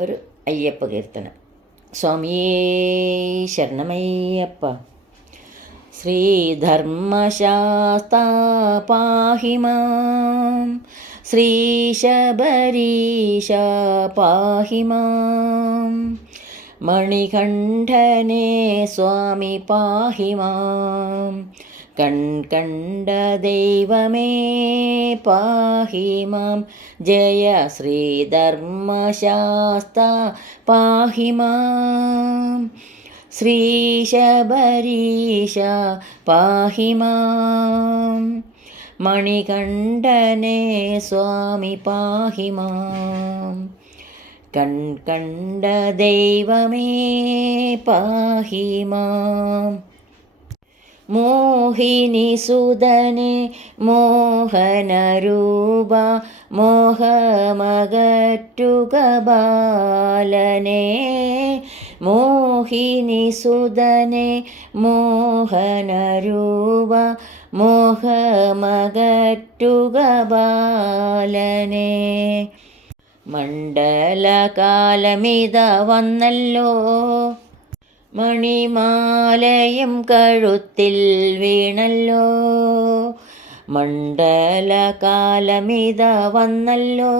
ഒരു അയ്യപ്പ കീർത്തനം. സ്വാമിയേ ശരണമയ്യപ്പ. ശ്രീധർമ്മശാസ്താ ശ്രീശബരീശ പാഹി മാം. മണികണ്ഠനെ സ്വാമി പാഹി മാം. കൺകണ്ട ദൈവമേ പാഹി മാം. ജയ ശ്രീധർമ്മശാസ്ത പാഹി മാം. ശ്രീശബരീശ പാഹി മാം. മണികണ്ഠനെ സ്വാമി പാഹി മാം. കൺകണ്ട ദൈവമേ പാഹി മോഹിനി സുതനെ മോഹനരൂപ മോഹമകറ്റുക ബാലനെ. മോഹിനി സുതനെ മോഹനരൂപ മോഹമകറ്റുക ബാലനെ. മണ്ഡലകാലമിത വന്നല്ലോ. മണിമാലയും കഴുത്തിൽ വീണല്ലോ. മണ്ഡലകാലമിത വന്നല്ലോ.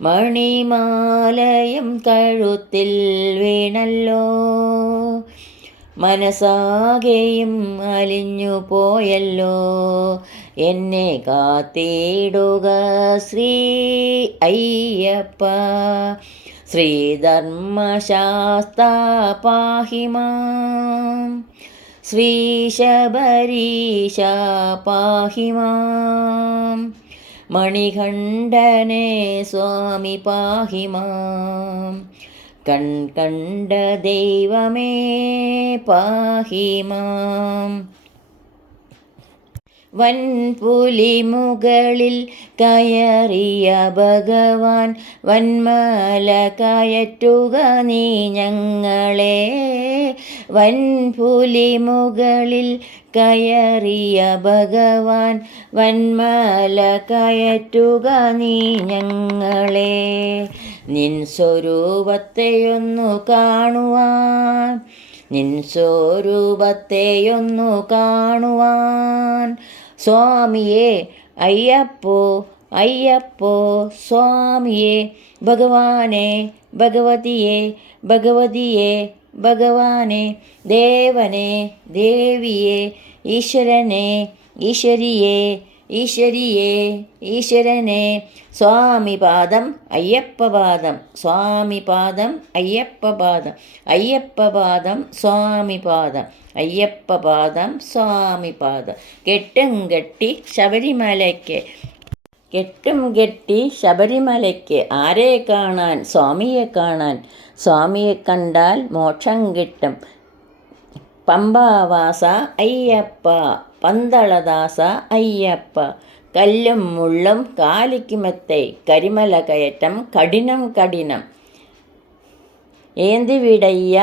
മണിമാലയും കഴുത്തിൽ വീണല്ലോ. മനസാകെയും അലിഞ്ഞു പോയല്ലോ. എന്നെ കാത്തിടുക ശ്രീ അയ്യപ്പ. ശ്രീധർമ്മശാസ്ത മാം. ശ്രീശബരീശ പാഹി മാം. മണികണ്ഠനെ സ്വാമി പാഹി മാം. കൺകണ്ട ദൈവമേ പാഹി മാം. വൻപുലി മുകളിൽ കയറിയ ഭഗവാൻ വന്മല കയറ്റുക നീ ഞങ്ങളെ. വൻപുലി മുകളിൽ കയറിയ ഭഗവാൻ വന്മല കയറ്റുക നീ ഞങ്ങളെ. നിൻ സ്വരൂപത്തെയൊന്നു കാണുവാൻ നിൻ സ്വരൂപത്തെയൊന്നു കാണുവാൻ സ്വാമിയെ അയ്യപ്പോ അയ്യപ്പോ സ്വാമിയെ ഭഗവാനെ ഭഗവതിയെ ഭഗവതിയെ ഭഗവാനെ ദേവനെ ദേവിയെ ഈശ്വരനെ ഈശ്വരിയെ ഈശ്വരിയെ ഈശ്വരനെ സ്വാമിപാദം അയ്യപ്പപാദം സ്വാമിപാദം അയ്യപ്പപാദം അയ്യപ്പപാദം സ്വാമിപാദം അയ്യപ്പപാദം സ്വാമിപാദം കെട്ടും കെട്ടി ശബരിമലയ്ക്ക് കെട്ടും കെട്ടി ശബരിമലയ്ക്ക് ആരെ കാണാൻ? സ്വാമിയെ കാണാൻ. സ്വാമിയെ കണ്ടാൽ മോക്ഷം കിട്ടും. പമ്പാവാസ അയ്യപ്പ. പന്തളദാസ അയ്യപ്പ കല്ലും മുള്ളും കാലിക്കുമെത്തെ കരിമല കയറ്റം കഠിനം കഠിനം ഏന്തി വിടയ്യ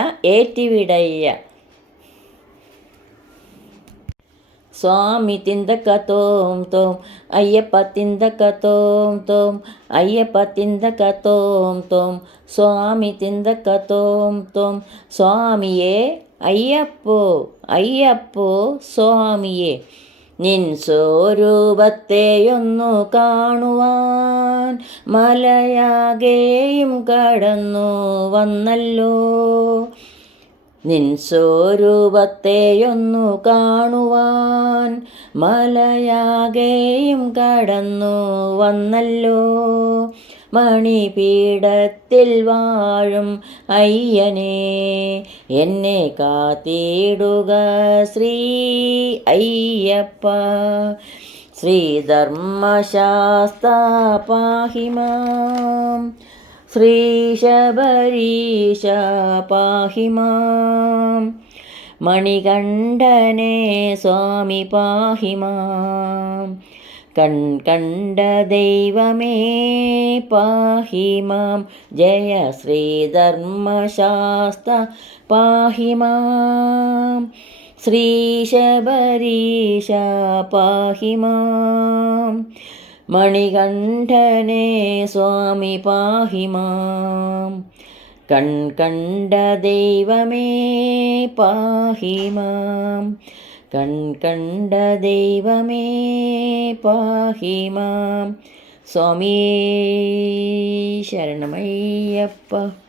സ്വാമി തിന്തക്ക തോം അയ്യപ്പ തിന്തക്ക തോം അയ്യപ്പ തിന്തക്ക തോം സ്വാമി തിന്തക്ക തോം തോം സ്വാമിയെ അയ്യപ്പോ അയ്യപ്പോ സ്വാമിയെ നിൻ സ്വരൂപത്തെയൊന്നു കാണുവാൻ മലയാകെയും കടന്നു വന്നല്ലോ. നിൻ സ്വരൂപത്തെയൊന്നു കാണുവാൻ മലയാകെയും കടന്നു വന്നല്ലോ. മണിപീഠത്തിൽ വാഴും അയ്യനെ എന്നെ കാത്തിടുക ശ്രീ അയ്യപ്പ. ശ്രീധർമ്മശാസ്ത്ര പാഹിമാം. ശ്രീ ശ്രീശബരീശ പാഹി മാം മണികണ്ഠനെ സ്വാമി പാഹി മാം. കൺകണ്ട ദൈവമേ പാഹി മാം. ജയ ശ്രീധർമ്മശാസ്ത്ര പാഹി മാം. ശ്രീശബരീശ പാഹി മണികണ്ഠനെ സ്വാമി പാഹി കൺ കണ്ട ദൈവമേ പാഹി മാം. കൺ കണ്ട ദൈവമേ പാഹി മാം. സ്വാമി ശരണമയ്യപ്പ.